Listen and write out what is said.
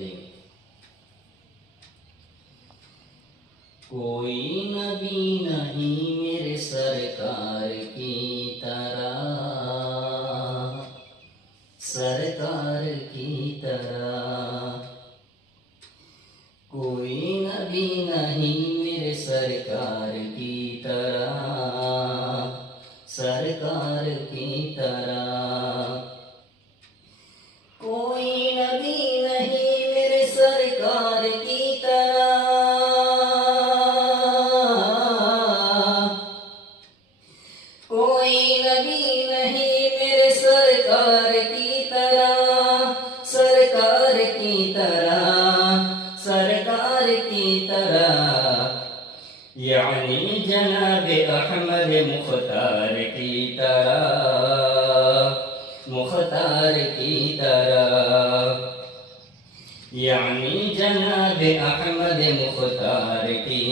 ہیں. کوئی نبی نہیں میرے سرکار کی طرح، سرکار کی طرح. کوئی نبی نہیں میرے سرکار کی طرح، سرکار کی طرح. کوئی نبی نہیں میرے سرکار کی طرح. کوئی نبی نہیں میرے سرکار کی طرح، سرکار کی طرح، سرکار کی طرح. یعنی جناب احمد مختار کی طرح، مختار کی طرح. یعنی جناب احمد مختار کی